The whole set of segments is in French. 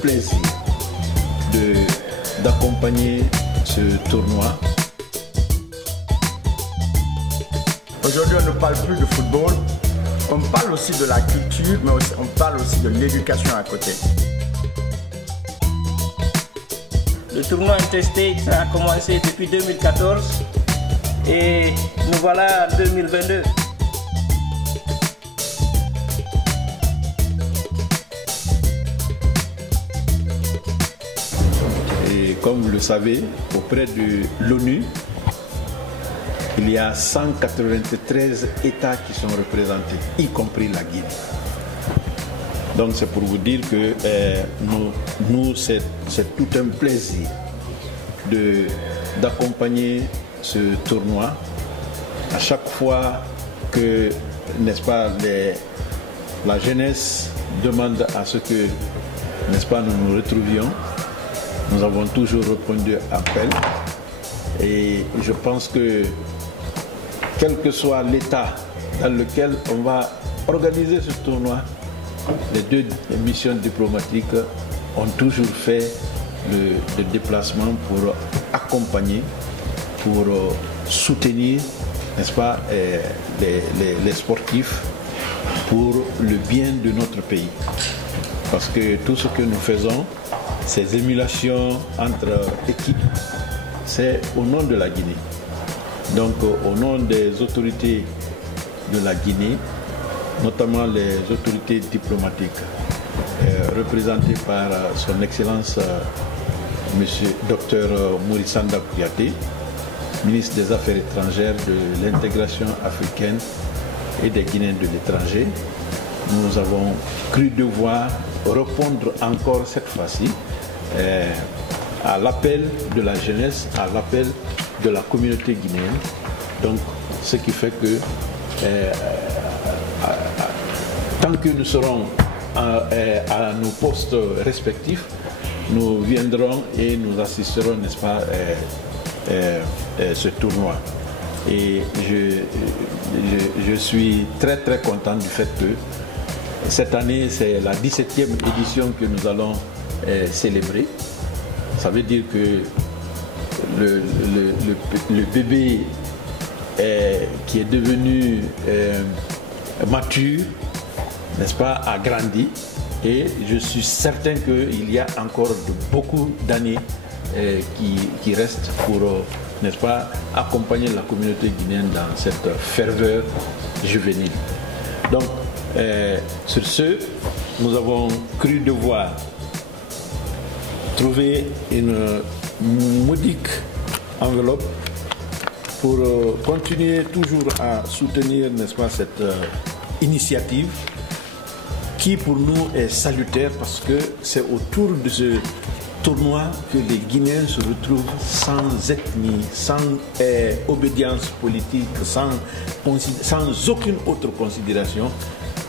plaisir d'accompagner ce tournoi. Aujourd'hui, on ne parle plus de football, on parle aussi de la culture, mais aussi, on parle aussi de l'éducation à côté. Le tournoi Interstate a commencé depuis 2014 et nous voilà en 2022. Et comme vous le savez, auprès de l'ONU, il y a 193 États qui sont représentés, y compris la Guinée. Donc c'est pour vous dire que nous c'est tout un plaisir d'accompagner ce tournoi. À chaque fois que, n'est-ce pas, la jeunesse demande à ce que, n'est-ce pas, nous nous retrouvions, nous avons toujours répondu à l'appel. Et je pense que quel que soit l'état dans lequel on va organiser ce tournoi, les deux missions diplomatiques ont toujours fait le déplacement pour accompagner, pour soutenir, n'est-ce pas, les sportifs pour le bien de notre pays. Parce que tout ce que nous faisons, ces émulations entre équipes, c'est au nom de la Guinée. Donc au nom des autorités de la Guinée, notamment les autorités diplomatiques, représentées par son Excellence Monsieur Dr Maurice Sanda Kouyaté, ministre des Affaires étrangères, de l'intégration africaine et des Guinéens de l'étranger. Nous avons cru devoir répondre encore cette fois-ci à l'appel de la jeunesse, à l'appel de la communauté guinéenne. Donc, ce qui fait que tant que nous serons à nos postes respectifs, nous viendrons et nous assisterons, n'est-ce pas, ce tournoi. Et je suis très très content du fait que cette année, c'est la 17e édition que nous allons célébrer. Ça veut dire que le bébé qui est devenu mature, n'est-ce pas, a grandi, et je suis certain qu'il y a encore beaucoup d'années qui restent pour, n'est-ce pas, accompagner la communauté guinéenne dans cette ferveur juvénile. Donc, sur ce, nous avons cru devoir trouver une modique enveloppe pour continuer toujours à soutenir, n'est-ce pas, cette initiative qui pour nous est salutaire parce que c'est autour de ce tournoi que les Guinéens se retrouvent sans ethnie, sans obédience politique, sans aucune autre considération.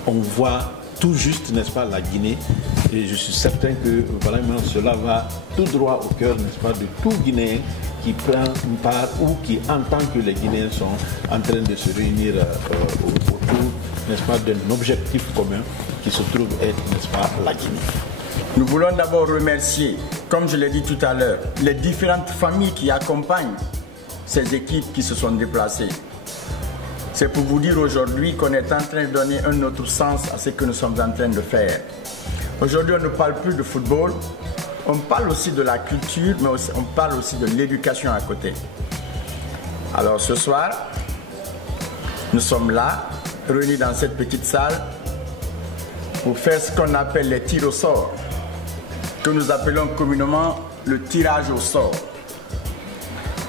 On voit tout juste, n'est-ce pas, la Guinée, et je suis certain que vraiment cela va tout droit au cœur, n'est-ce pas, de tout Guinéen qui prend une part ou qui entend que les Guinéens sont en train de se réunir autour, n'est-ce pas, d'un objectif commun qui se trouve être, n'est-ce pas, la Guinée. Nous voulons d'abord remercier, comme je l'ai dit tout à l'heure, les différentes familles qui accompagnent ces équipes qui se sont déplacées. C'est pour vous dire aujourd'hui qu'on est en train de donner un autre sens à ce que nous sommes en train de faire. Aujourd'hui, on ne parle plus de football, on parle aussi de la culture, mais aussi, on parle aussi de l'éducation à côté. Alors ce soir, nous sommes là, réunis dans cette petite salle, pour faire ce qu'on appelle les tirs au sort, que nous appelons communément le tirage au sort,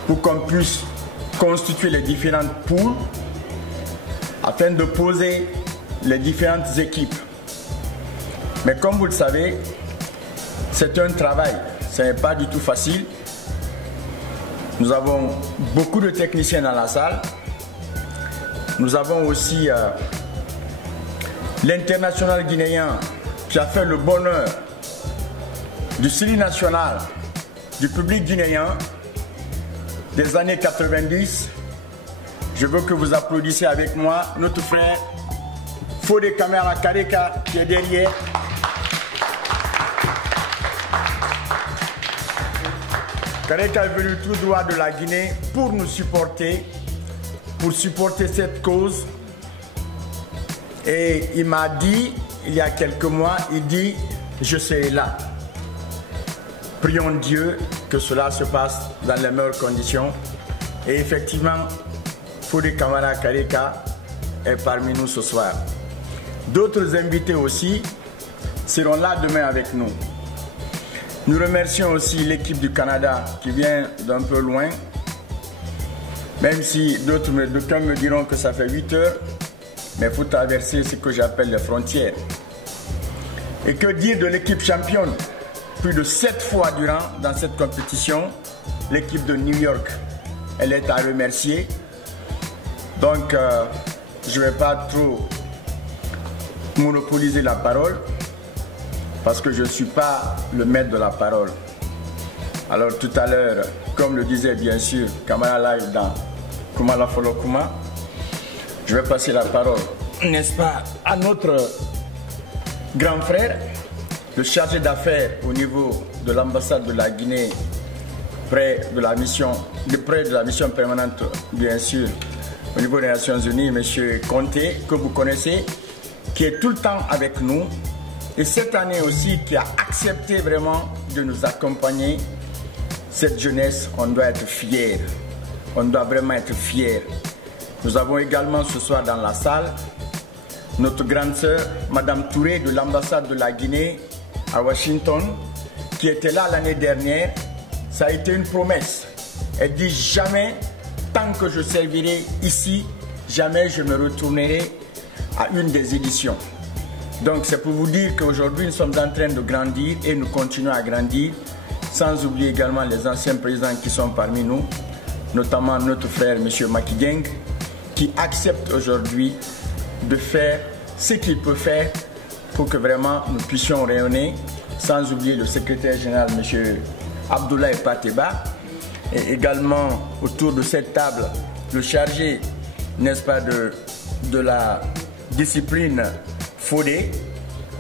pour qu'on puisse constituer les différentes poules afin de poser les différentes équipes. Mais comme vous le savez, c'est un travail, ce n'est pas du tout facile. Nous avons beaucoup de techniciens dans la salle. Nous avons aussi l'international guinéen qui a fait le bonheur du Syrie national, du public guinéen des années 90. Je veux que vous applaudissiez avec moi notre frère Fodé Kamara Kareka qui est derrière. Kareka est venu tout droit de la Guinée pour nous supporter, pour supporter cette cause. Et il m'a dit, il y a quelques mois, il dit, je serai là. Prions Dieu que cela se passe dans les meilleures conditions. Et effectivement, Fodé Camara Kareka est parmi nous ce soir. D'autres invités aussi seront là demain avec nous. Nous remercions aussi l'équipe du Canada qui vient d'un peu loin, même si d'aucuns me diront que ça fait 8 heures, mais il faut traverser ce que j'appelle les frontières. Et que dire de l'équipe championne? Plus de 7 fois durant dans cette compétition, l'équipe de New York, elle est à remercier. Donc, je ne vais pas trop monopoliser la parole, parce que je ne suis pas le maître de la parole. Alors tout à l'heure, comme le disait bien sûr Kamara Live dans Kumala Follow Kuma, je vais passer la parole, n'est-ce pas, à notre grand frère, le chargé d'affaires au niveau de l'ambassade de la Guinée, près de la mission permanente, bien sûr, au niveau des Nations Unies, M. Conté, que vous connaissez, qui est tout le temps avec nous. Et cette année aussi, qui a accepté vraiment de nous accompagner, cette jeunesse, on doit être fiers. On doit vraiment être fiers. Nous avons également ce soir dans la salle notre grande sœur, Madame Touré de l'ambassade de la Guinée à Washington, qui était là l'année dernière. Ça a été une promesse. Elle dit jamais, tant que je servirai ici, jamais je me retournerai à une des éditions. Donc c'est pour vous dire qu'aujourd'hui nous sommes en train de grandir et nous continuons à grandir, sans oublier également les anciens présidents qui sont parmi nous, notamment notre frère M. Macky Dieng, qui accepte aujourd'hui de faire ce qu'il peut faire pour que vraiment nous puissions rayonner, sans oublier le secrétaire général M. Abdoulaye Pateba, et également autour de cette table le chargé, n'est-ce pas, de la discipline Fodé,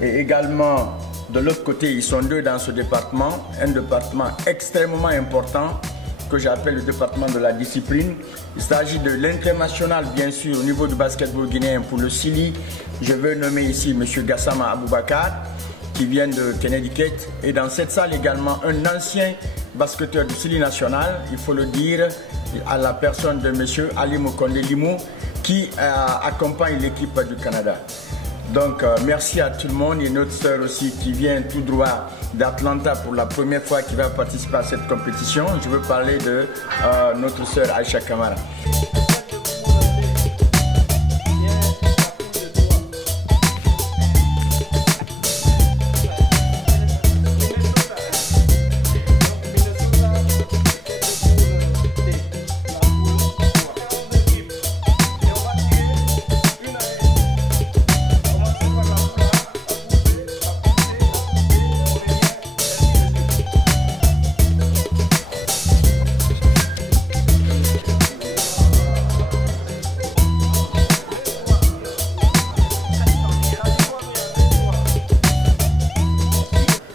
et également de l'autre côté, ils sont deux dans ce département, un département extrêmement important que j'appelle le département de la discipline. Il s'agit de l'international, bien sûr, au niveau du basketball guinéen pour le Sili. Je veux nommer ici M. Gassama Aboubakar, qui vient de Connecticut, et dans cette salle également un ancien basketteur du Sili national, il faut le dire, à la personne de M. Ali Mokonde Limou, qui accompagne l'équipe du Canada. Donc merci à tout le monde, et notre sœur aussi qui vient tout droit d'Atlanta pour la première fois, qui va participer à cette compétition. Je veux parler de notre sœur Aïcha Kamara.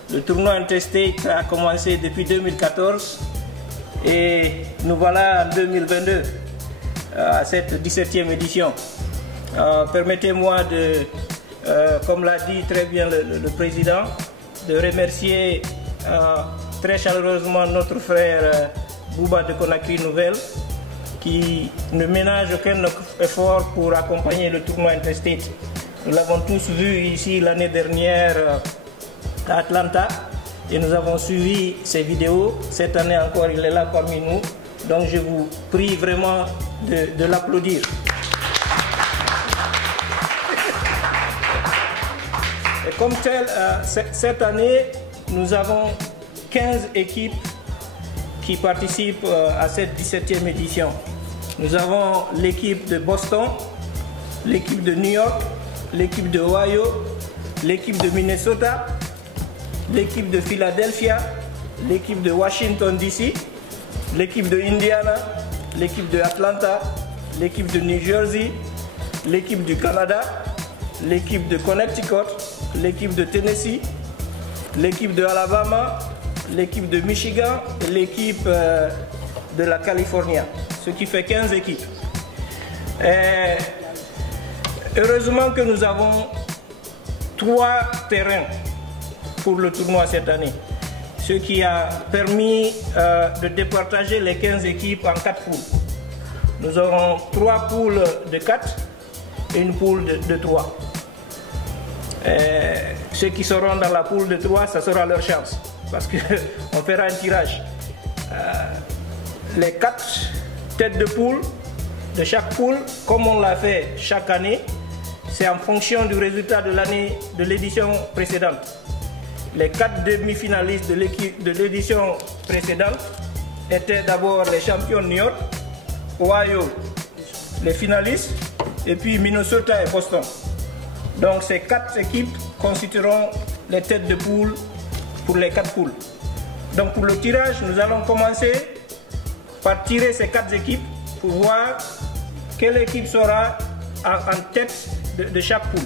Le tournoi Interstate a commencé depuis 2014 et nous voilà en 2022 à cette 17e édition. Permettez-moi de, comme l'a dit très bien le président, de remercier très chaleureusement notre frère Bouba de Conakry Nouvelle, qui ne ménage aucun effort pour accompagner le tournoi Interstate. Nous l'avons tous vu ici l'année dernière à Atlanta et nous avons suivi ces vidéos. Cette année encore, il est là parmi nous. Donc je vous prie vraiment de l'applaudir. Et comme tel, cette année, nous avons 15 équipes qui participent à cette 17e édition. Nous avons l'équipe de Boston, l'équipe de New York, l'équipe de Ohio, l'équipe de Minnesota, l'équipe de Philadelphia, l'équipe de Washington DC, l'équipe de Indiana, l'équipe de Atlanta, l'équipe de New Jersey, l'équipe du Canada, l'équipe de Connecticut, l'équipe de Tennessee, l'équipe de Alabama, l'équipe de Michigan et l'équipe de la Californie, ce qui fait 15 équipes. Et heureusement que nous avons 3 terrains pour le tournoi cette année, ce qui a permis de départager les 15 équipes en 4 poules. Nous aurons 3 poules de 4 et une poule de 3. Ceux qui seront dans la poule de 3, ça sera leur chance, parce qu'on fera un tirage. Les 4 têtes de poule de chaque poule, comme on l'a fait chaque année, c'est en fonction du résultat de l'année de l'édition précédente. Les 4 demi-finalistes de l'édition précédente étaient d'abord les champions de New York, Ohio, les finalistes, et puis Minnesota et Boston. Donc ces 4 équipes constitueront les têtes de poule pour les 4 poules. Donc pour le tirage, nous allons commencer par tirer ces 4 équipes pour voir quelle équipe sera en tête de chaque poule.